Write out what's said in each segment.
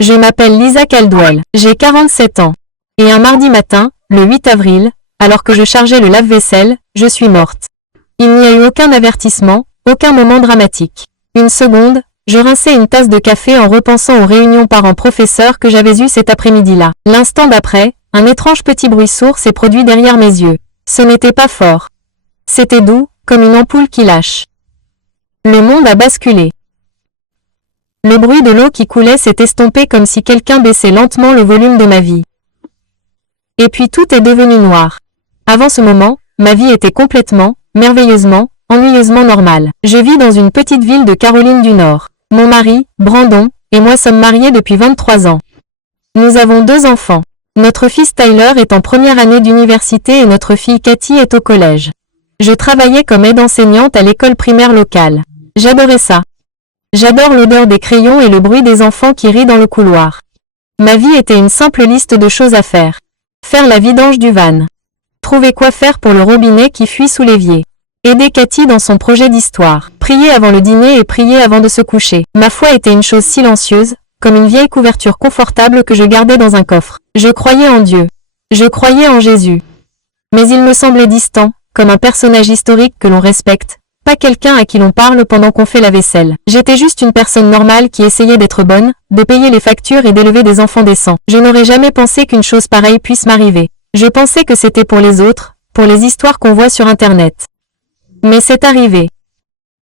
Je m'appelle Lisa Caldwell, j'ai 47 ans. Et un mardi matin, le 8 avril, alors que je chargeais le lave-vaisselle, je suis morte. Il n'y a eu aucun avertissement, aucun moment dramatique. Une seconde, je rinçais une tasse de café en repensant aux réunions parents-professeurs que j'avais eues cet après-midi-là. L'instant d'après, un étrange petit bruit sourd s'est produit derrière mes yeux. Ce n'était pas fort. C'était doux, comme une ampoule qui lâche. Le monde a basculé. Le bruit de l'eau qui coulait s'est estompé comme si quelqu'un baissait lentement le volume de ma vie. Et puis tout est devenu noir. Avant ce moment, ma vie était complètement, merveilleusement, ennuyeusement normale. Je vis dans une petite ville de Caroline du Nord. Mon mari, Brandon, et moi sommes mariés depuis 23 ans. Nous avons 2 enfants. Notre fils Tyler est en première année d'université et notre fille Cathy est au collège. Je travaillais comme aide-enseignante à l'école primaire locale. J'adorais ça. J'adore l'odeur des crayons et le bruit des enfants qui rient dans le couloir. Ma vie était une simple liste de choses à faire. Faire la vidange du van. Trouver quoi faire pour le robinet qui fuit sous l'évier. Aider Cathy dans son projet d'histoire. Prier avant le dîner et prier avant de se coucher. Ma foi était une chose silencieuse, comme une vieille couverture confortable que je gardais dans un coffre. Je croyais en Dieu. Je croyais en Jésus. Mais il me semblait distant, comme un personnage historique que l'on respecte, pas quelqu'un à qui l'on parle pendant qu'on fait la vaisselle. J'étais juste une personne normale qui essayait d'être bonne, de payer les factures et d'élever des enfants décents. Je n'aurais jamais pensé qu'une chose pareille puisse m'arriver. Je pensais que c'était pour les autres, pour les histoires qu'on voit sur Internet. Mais c'est arrivé.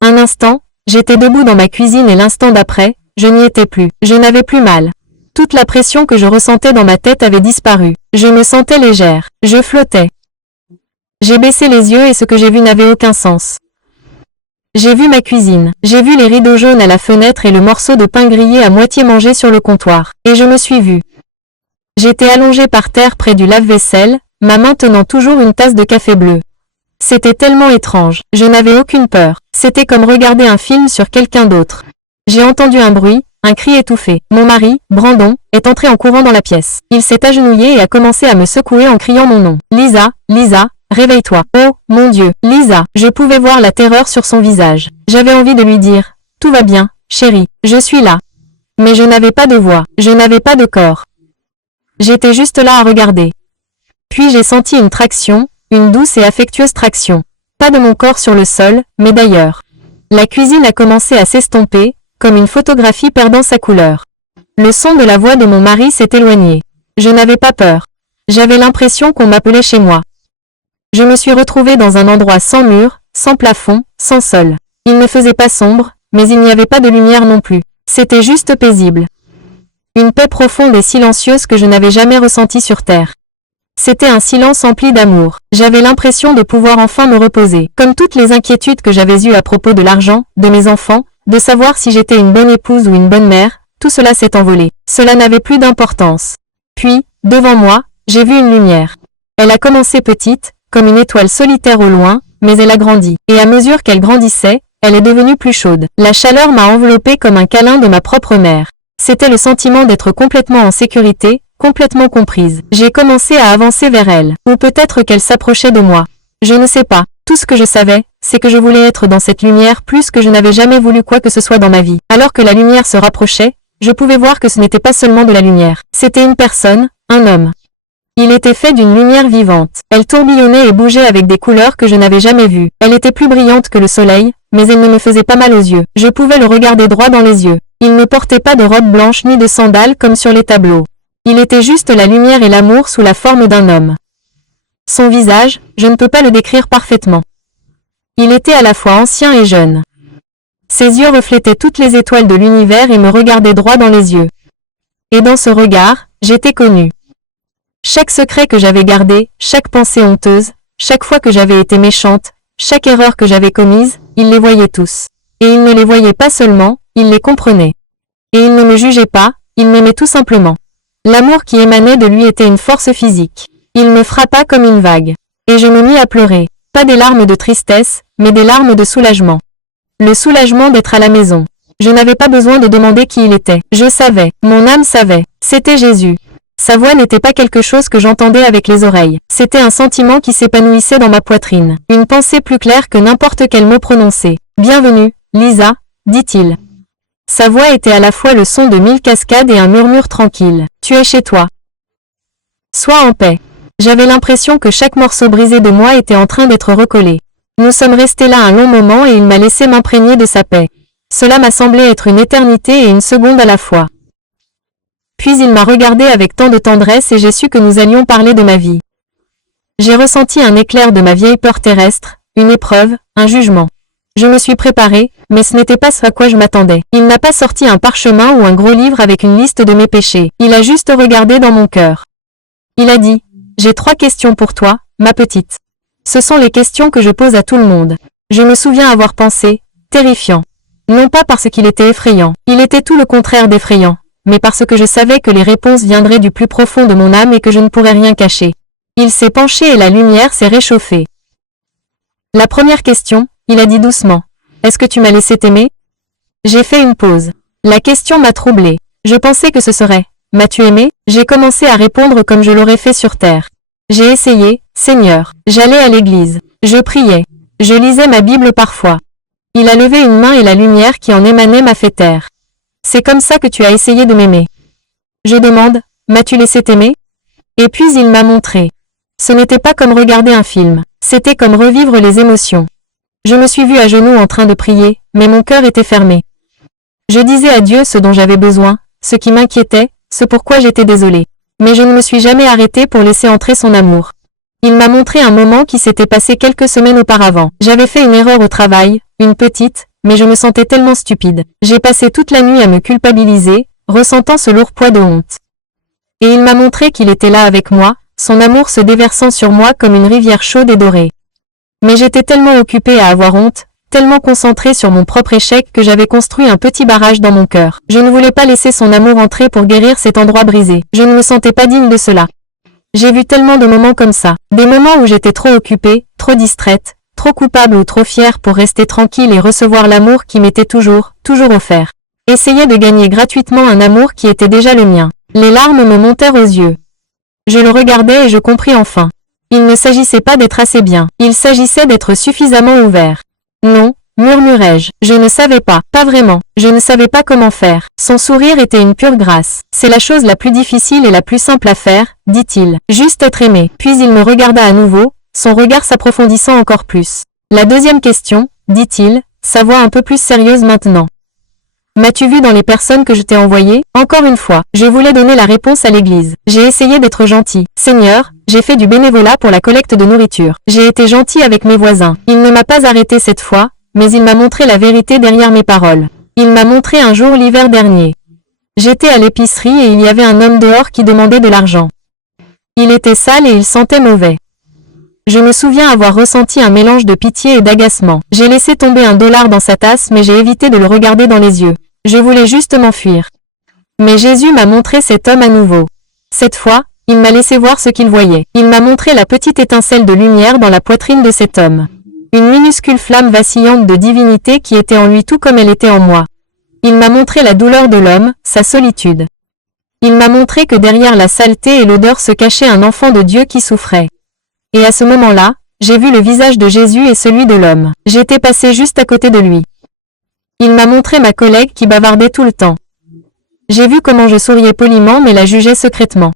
Un instant, j'étais debout dans ma cuisine et l'instant d'après, je n'y étais plus. Je n'avais plus mal. Toute la pression que je ressentais dans ma tête avait disparu. Je me sentais légère. Je flottais. J'ai baissé les yeux et ce que j'ai vu n'avait aucun sens. J'ai vu ma cuisine. J'ai vu les rideaux jaunes à la fenêtre et le morceau de pain grillé à moitié mangé sur le comptoir. Et je me suis vue. J'étais allongée par terre près du lave-vaisselle, ma main tenant toujours une tasse de café bleu. C'était tellement étrange. Je n'avais aucune peur. C'était comme regarder un film sur quelqu'un d'autre. J'ai entendu un bruit, un cri étouffé. Mon mari, Brandon, est entré en courant dans la pièce. Il s'est agenouillé et a commencé à me secouer en criant mon nom. Lisa, Lisa, réveille-toi. Oh, mon Dieu, Lisa. Je pouvais voir la terreur sur son visage. J'avais envie de lui dire, tout va bien, chérie, je suis là. Mais je n'avais pas de voix, je n'avais pas de corps. J'étais juste là à regarder. Puis j'ai senti une traction, une douce et affectueuse traction. Pas de mon corps sur le sol, mais d'ailleurs. La cuisine a commencé à s'estomper, comme une photographie perdant sa couleur. Le son de la voix de mon mari s'est éloigné. Je n'avais pas peur. J'avais l'impression qu'on m'appelait chez moi. Je me suis retrouvée dans un endroit sans mur, sans plafond, sans sol. Il ne faisait pas sombre, mais il n'y avait pas de lumière non plus. C'était juste paisible. Une paix profonde et silencieuse que je n'avais jamais ressentie sur Terre. C'était un silence empli d'amour. J'avais l'impression de pouvoir enfin me reposer. Comme toutes les inquiétudes que j'avais eues à propos de l'argent, de mes enfants, de savoir si j'étais une bonne épouse ou une bonne mère, tout cela s'est envolé. Cela n'avait plus d'importance. Puis, devant moi, j'ai vu une lumière. Elle a commencé petite, comme une étoile solitaire au loin, mais elle a grandi. Et à mesure qu'elle grandissait, elle est devenue plus chaude. La chaleur m'a enveloppée comme un câlin de ma propre mère. C'était le sentiment d'être complètement en sécurité, complètement comprise. J'ai commencé à avancer vers elle. Ou peut-être qu'elle s'approchait de moi. Je ne sais pas. Tout ce que je savais, c'est que je voulais être dans cette lumière plus que je n'avais jamais voulu quoi que ce soit dans ma vie. Alors que la lumière se rapprochait, je pouvais voir que ce n'était pas seulement de la lumière. C'était une personne, un homme. Il était fait d'une lumière vivante. Elle tourbillonnait et bougeait avec des couleurs que je n'avais jamais vues. Elle était plus brillante que le soleil, mais elle ne me faisait pas mal aux yeux. Je pouvais le regarder droit dans les yeux. Il ne portait pas de robe blanche ni de sandales comme sur les tableaux. Il était juste la lumière et l'amour sous la forme d'un homme. Son visage, je ne peux pas le décrire parfaitement. Il était à la fois ancien et jeune. Ses yeux reflétaient toutes les étoiles de l'univers et me regardaient droit dans les yeux. Et dans ce regard, j'étais connue. Chaque secret que j'avais gardé, chaque pensée honteuse, chaque fois que j'avais été méchante, chaque erreur que j'avais commise, il les voyait tous. Et il ne les voyait pas seulement, il les comprenait. Et il ne me jugeait pas, il m'aimait tout simplement. L'amour qui émanait de lui était une force physique. Il me frappa comme une vague. Et je me mis à pleurer. Pas des larmes de tristesse, mais des larmes de soulagement. Le soulagement d'être à la maison. Je n'avais pas besoin de demander qui il était. Je savais, mon âme savait. C'était Jésus. Sa voix n'était pas quelque chose que j'entendais avec les oreilles. C'était un sentiment qui s'épanouissait dans ma poitrine. Une pensée plus claire que n'importe quel mot prononcé. « Bienvenue, Lisa », dit-il. Sa voix était à la fois le son de 1000 cascades et un murmure tranquille. Tu es chez toi. Sois en paix. J'avais l'impression que chaque morceau brisé de moi était en train d'être recollé. Nous sommes restés là un long moment et il m'a laissé m'imprégner de sa paix. Cela m'a semblé être une éternité et une seconde à la fois. Puis il m'a regardé avec tant de tendresse et j'ai su que nous allions parler de ma vie. J'ai ressenti un éclair de ma vieille peur terrestre, une épreuve, un jugement. Je me suis préparée, mais ce n'était pas ce à quoi je m'attendais. Il n'a pas sorti un parchemin ou un gros livre avec une liste de mes péchés. Il a juste regardé dans mon cœur. Il a dit, « J'ai 3 questions pour toi, ma petite. Ce sont les questions que je pose à tout le monde. » Je me souviens avoir pensé, terrifiant. Non pas parce qu'il était effrayant, il était tout le contraire d'effrayant, mais parce que je savais que les réponses viendraient du plus profond de mon âme et que je ne pourrais rien cacher. Il s'est penché et la lumière s'est réchauffée. La première question, il a dit doucement. Est-ce que tu m'as laissé t'aimer? J'ai fait une pause. La question m'a troublée. Je pensais que ce serait. M'as-tu aimé? J'ai commencé à répondre comme je l'aurais fait sur terre. J'ai essayé, Seigneur. J'allais à l'église. Je priais. Je lisais ma Bible parfois. Il a levé une main et la lumière qui en émanait m'a fait taire. C'est comme ça que tu as essayé de m'aimer. Je demande, m'as-tu laissé t'aimer? Et puis il m'a montré. Ce n'était pas comme regarder un film. C'était comme revivre les émotions. Je me suis vue à genoux en train de prier, mais mon cœur était fermé. Je disais à Dieu ce dont j'avais besoin, ce qui m'inquiétait, ce pourquoi j'étais désolée. Mais je ne me suis jamais arrêtée pour laisser entrer son amour. Il m'a montré un moment qui s'était passé quelques semaines auparavant. J'avais fait une erreur au travail, une petite, mais je me sentais tellement stupide. J'ai passé toute la nuit à me culpabiliser, ressentant ce lourd poids de honte. Et il m'a montré qu'il était là avec moi, son amour se déversant sur moi comme une rivière chaude et dorée. Mais j'étais tellement occupée à avoir honte, tellement concentrée sur mon propre échec que j'avais construit un petit barrage dans mon cœur. Je ne voulais pas laisser son amour entrer pour guérir cet endroit brisé. Je ne me sentais pas digne de cela. J'ai vu tellement de moments comme ça. Des moments où j'étais trop occupée, trop distraite, trop coupable ou trop fière pour rester tranquille et recevoir l'amour qui m'était toujours offert. Essayer de gagner gratuitement un amour qui était déjà le mien. Les larmes me montèrent aux yeux. Je le regardais et je compris enfin. Il ne s'agissait pas d'être assez bien, il s'agissait d'être suffisamment ouvert. Non, murmurai-je, je ne savais pas vraiment, je ne savais pas comment faire. Son sourire était une pure grâce. C'est la chose la plus difficile et la plus simple à faire, dit-il. Juste être aimé. Puis il me regarda à nouveau, son regard s'approfondissant encore plus. La deuxième question, dit-il, sa voix un peu plus sérieuse maintenant. M'as-tu vu dans les personnes que je t'ai envoyées? Encore une fois, je voulais donner la réponse à l'église. J'ai essayé d'être gentil. Seigneur, j'ai fait du bénévolat pour la collecte de nourriture. J'ai été gentil avec mes voisins. Il ne m'a pas arrêté cette fois, mais il m'a montré la vérité derrière mes paroles. Il m'a montré un jour l'hiver dernier. J'étais à l'épicerie et il y avait un homme dehors qui demandait de l'argent. Il était sale et il sentait mauvais. Je me souviens avoir ressenti un mélange de pitié et d'agacement. J'ai laissé tomber $1 dans sa tasse mais j'ai évité de le regarder dans les yeux. Je voulais juste m'enfuir. Mais Jésus m'a montré cet homme à nouveau. Cette fois, il m'a laissé voir ce qu'il voyait. Il m'a montré la petite étincelle de lumière dans la poitrine de cet homme. Une minuscule flamme vacillante de divinité qui était en lui tout comme elle était en moi. Il m'a montré la douleur de l'homme, sa solitude. Il m'a montré que derrière la saleté et l'odeur se cachait un enfant de Dieu qui souffrait. Et à ce moment-là, j'ai vu le visage de Jésus et celui de l'homme. J'étais passé juste à côté de lui. Il m'a montré ma collègue qui bavardait tout le temps. J'ai vu comment je souriais poliment mais la jugeais secrètement.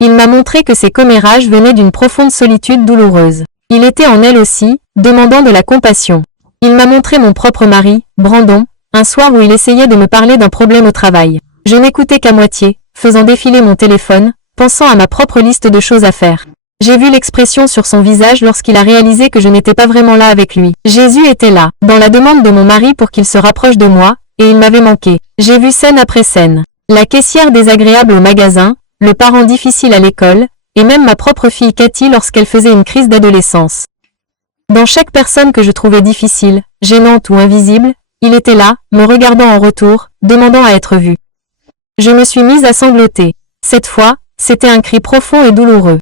Il m'a montré que ses commérages venaient d'une profonde solitude douloureuse. Il était en elle aussi, demandant de la compassion. Il m'a montré mon propre mari, Brandon, un soir où il essayait de me parler d'un problème au travail. Je n'écoutais qu'à moitié, faisant défiler mon téléphone, pensant à ma propre liste de choses à faire. J'ai vu l'expression sur son visage lorsqu'il a réalisé que je n'étais pas vraiment là avec lui. Jésus était là, dans la demande de mon mari pour qu'il se rapproche de moi, et il m'avait manqué. J'ai vu scène après scène. La caissière désagréable au magasin, le parent difficile à l'école, et même ma propre fille Cathy lorsqu'elle faisait une crise d'adolescence. Dans chaque personne que je trouvais difficile, gênante ou invisible, il était là, me regardant en retour, demandant à être vu. Je me suis mise à sangloter. Cette fois, c'était un cri profond et douloureux.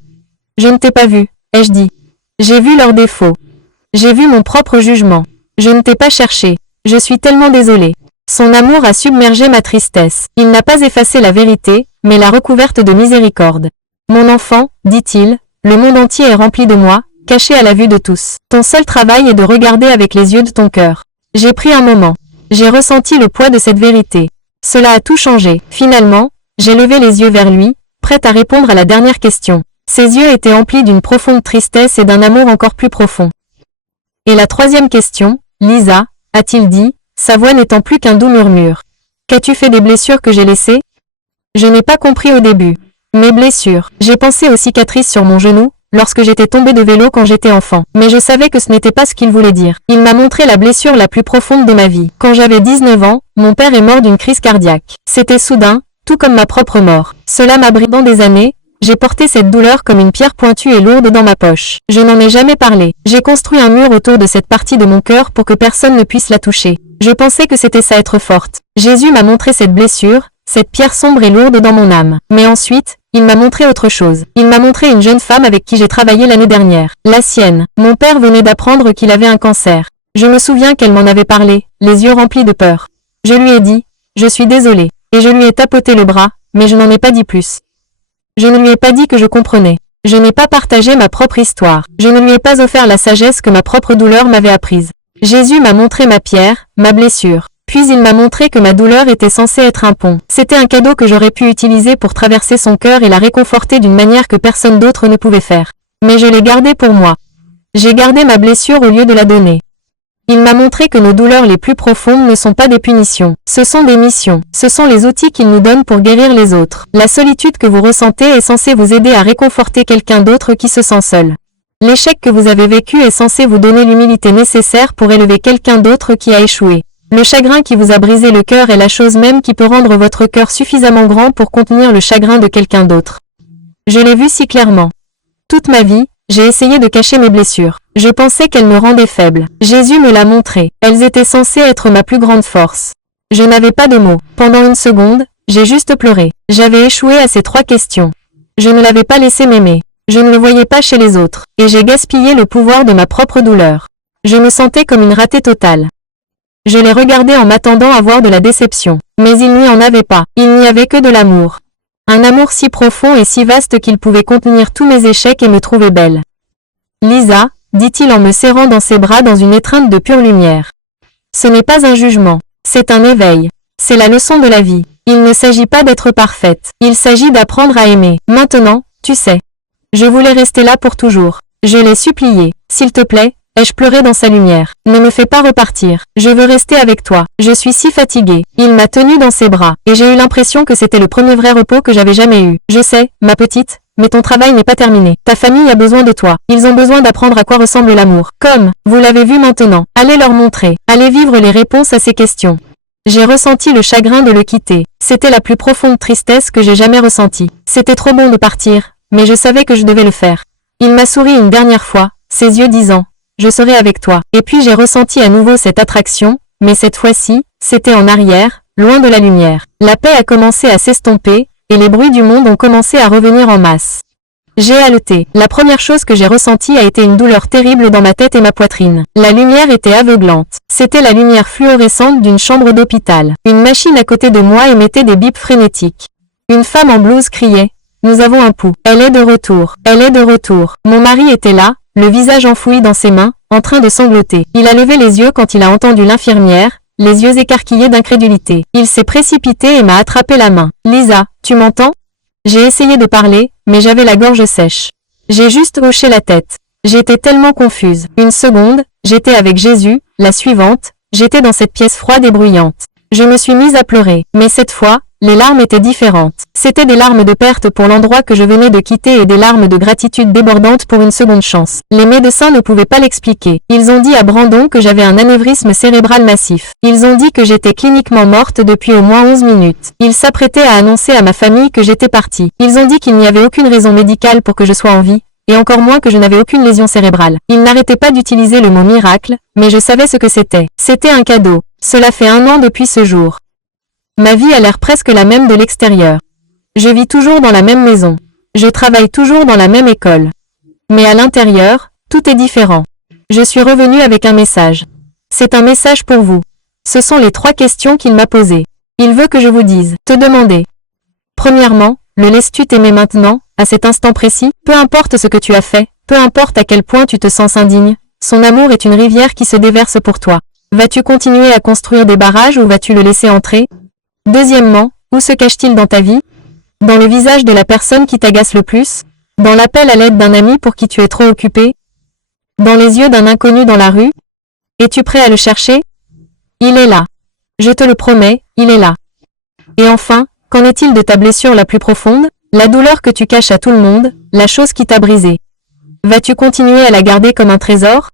Je ne t'ai pas vu, ai-je dit. J'ai vu leurs défauts. J'ai vu mon propre jugement. Je ne t'ai pas cherché. Je suis tellement désolée. Son amour a submergé ma tristesse. Il n'a pas effacé la vérité, mais l'a recouverte de miséricorde. Mon enfant, dit-il, le monde entier est rempli de moi, caché à la vue de tous. Ton seul travail est de regarder avec les yeux de ton cœur. J'ai pris un moment. J'ai ressenti le poids de cette vérité. Cela a tout changé. Finalement, j'ai levé les yeux vers lui, prête à répondre à la dernière question. Ses yeux étaient emplis d'une profonde tristesse et d'un amour encore plus profond. Et la troisième question, Lisa, a-t-il dit, sa voix n'étant plus qu'un doux murmure. Qu'as-tu fait des blessures que j'ai laissées? Je n'ai pas compris au début. Mes blessures. J'ai pensé aux cicatrices sur mon genou, lorsque j'étais tombée de vélo quand j'étais enfant. Mais je savais que ce n'était pas ce qu'il voulait dire. Il m'a montré la blessure la plus profonde de ma vie. Quand j'avais 19 ans, mon père est mort d'une crise cardiaque. C'était soudain, tout comme ma propre mort. Cela m'a brisé dans des années. J'ai porté cette douleur comme une pierre pointue et lourde dans ma poche. Je n'en ai jamais parlé. J'ai construit un mur autour de cette partie de mon cœur pour que personne ne puisse la toucher. Je pensais que c'était ça être forte. Jésus m'a montré cette blessure, cette pierre sombre et lourde dans mon âme. Mais ensuite, il m'a montré autre chose. Il m'a montré une jeune femme avec qui j'ai travaillé l'année dernière. La sienne. Mon père venait d'apprendre qu'il avait un cancer. Je me souviens qu'elle m'en avait parlé, les yeux remplis de peur. Je lui ai dit, je suis désolée. Et je lui ai tapoté le bras, mais je n'en ai pas dit plus. Je ne lui ai pas dit que je comprenais. Je n'ai pas partagé ma propre histoire. Je ne lui ai pas offert la sagesse que ma propre douleur m'avait apprise. Jésus m'a montré ma pierre, ma blessure. Puis il m'a montré que ma douleur était censée être un pont. C'était un cadeau que j'aurais pu utiliser pour traverser son cœur et la réconforter d'une manière que personne d'autre ne pouvait faire. Mais je l'ai gardé pour moi. J'ai gardé ma blessure au lieu de la donner. Il m'a montré que nos douleurs les plus profondes ne sont pas des punitions. Ce sont des missions. Ce sont les outils qu'il nous donne pour guérir les autres. La solitude que vous ressentez est censée vous aider à réconforter quelqu'un d'autre qui se sent seul. L'échec que vous avez vécu est censé vous donner l'humilité nécessaire pour élever quelqu'un d'autre qui a échoué. Le chagrin qui vous a brisé le cœur est la chose même qui peut rendre votre cœur suffisamment grand pour contenir le chagrin de quelqu'un d'autre. Je l'ai vu si clairement. Toute ma vie, j'ai essayé de cacher mes blessures. Je pensais qu'elles me rendaient faible. Jésus me l'a montré. Elles étaient censées être ma plus grande force. Je n'avais pas de mots. Pendant une seconde, j'ai juste pleuré. J'avais échoué à ces 3 questions. Je ne l'avais pas laissé m'aimer. Je ne le voyais pas chez les autres. Et j'ai gaspillé le pouvoir de ma propre douleur. Je me sentais comme une ratée totale. Je l'ai regardé en m'attendant à voir de la déception. Mais il n'y en avait pas. Il n'y avait que de l'amour. Un amour si profond et si vaste qu'il pouvait contenir tous mes échecs et me trouver belle. Lisa, dit-il en me serrant dans ses bras dans une étreinte de pure lumière. Ce n'est pas un jugement. C'est un éveil. C'est la leçon de la vie. Il ne s'agit pas d'être parfaite. Il s'agit d'apprendre à aimer. Maintenant, tu sais. Je voulais rester là pour toujours. Je l'ai supplié. S'il te plaît, ai-je pleuré dans sa lumière. Ne me fais pas repartir. Je veux rester avec toi. Je suis si fatiguée. Il m'a tenue dans ses bras, et j'ai eu l'impression que c'était le premier vrai repos que j'avais jamais eu. Je sais, ma petite, mais ton travail n'est pas terminé. Ta famille a besoin de toi. Ils ont besoin d'apprendre à quoi ressemble l'amour. Comme, vous l'avez vu maintenant. Allez leur montrer. Allez vivre les réponses à ces questions. J'ai ressenti le chagrin de le quitter. C'était la plus profonde tristesse que j'ai jamais ressentie. C'était trop bon de partir, mais je savais que je devais le faire. Il m'a souri une dernière fois, ses yeux disant, je serai avec toi. Et puis j'ai ressenti à nouveau cette attraction, mais cette fois-ci, c'était en arrière, loin de la lumière. La paix a commencé à s'estomper, et les bruits du monde ont commencé à revenir en masse. J'ai haleté. La première chose que j'ai ressentie a été une douleur terrible dans ma tête et ma poitrine. La lumière était aveuglante. C'était la lumière fluorescente d'une chambre d'hôpital. Une machine à côté de moi émettait des bips frénétiques. Une femme en blouse criait, « Nous avons un pouls. Elle est de retour. Elle est de retour. » Mon mari était là, le visage enfoui dans ses mains, en train de sangloter. Il a levé les yeux quand il a entendu l'infirmière, les yeux écarquillés d'incrédulité. Il s'est précipité et m'a attrapé la main. « Lisa, tu m'entends ?» J'ai essayé de parler, mais j'avais la gorge sèche. J'ai juste hoché la tête. J'étais tellement confuse. Une seconde, j'étais avec Jésus, la suivante, j'étais dans cette pièce froide et bruyante. Je me suis mise à pleurer, mais cette fois, les larmes étaient différentes. C'étaient des larmes de perte pour l'endroit que je venais de quitter et des larmes de gratitude débordantes pour une seconde chance. Les médecins ne pouvaient pas l'expliquer. Ils ont dit à Brandon que j'avais un anévrisme cérébral massif. Ils ont dit que j'étais cliniquement morte depuis au moins 11 minutes. Ils s'apprêtaient à annoncer à ma famille que j'étais partie. Ils ont dit qu'il n'y avait aucune raison médicale pour que je sois en vie, et encore moins que je n'avais aucune lésion cérébrale. Ils n'arrêtaient pas d'utiliser le mot miracle, mais je savais ce que c'était. C'était un cadeau. Cela fait 1 an depuis ce jour. Ma vie a l'air presque la même de l'extérieur. Je vis toujours dans la même maison. Je travaille toujours dans la même école. Mais à l'intérieur, tout est différent. Je suis revenue avec un message. C'est un message pour vous. Ce sont les 3 questions qu'il m'a posées. Il veut que je vous dise, te demander. Premièrement, le laisses-tu t'aimer maintenant, à cet instant précis? Peu importe ce que tu as fait, peu importe à quel point tu te sens indigne, son amour est une rivière qui se déverse pour toi. Vas-tu continuer à construire des barrages ou vas-tu le laisser entrer? Deuxièmement, où se cache-t-il dans ta vie? Dans le visage de la personne qui t'agace le plus? Dans l'appel à l'aide d'un ami pour qui tu es trop occupé? Dans les yeux d'un inconnu dans la rue? Es-tu prêt à le chercher? Il est là. Je te le promets, il est là. Et enfin, qu'en est-il de ta blessure la plus profonde? La douleur que tu caches à tout le monde, la chose qui t'a brisé. Vas-tu continuer à la garder comme un trésor?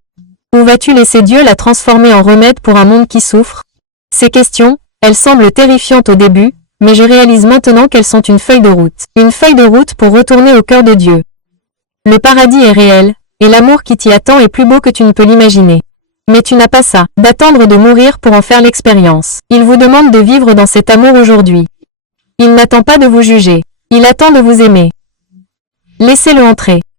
Ou vas-tu laisser Dieu la transformer en remède pour un monde qui souffre? Ces questions, elles semblent terrifiantes au début, mais je réalise maintenant qu'elles sont une feuille de route. Une feuille de route pour retourner au cœur de Dieu. Le paradis est réel, et l'amour qui t'y attend est plus beau que tu ne peux l'imaginer. Mais tu n'as pas ça, d'attendre de mourir pour en faire l'expérience. Il vous demande de vivre dans cet amour aujourd'hui. Il n'attend pas de vous juger. Il attend de vous aimer. Laissez-le entrer.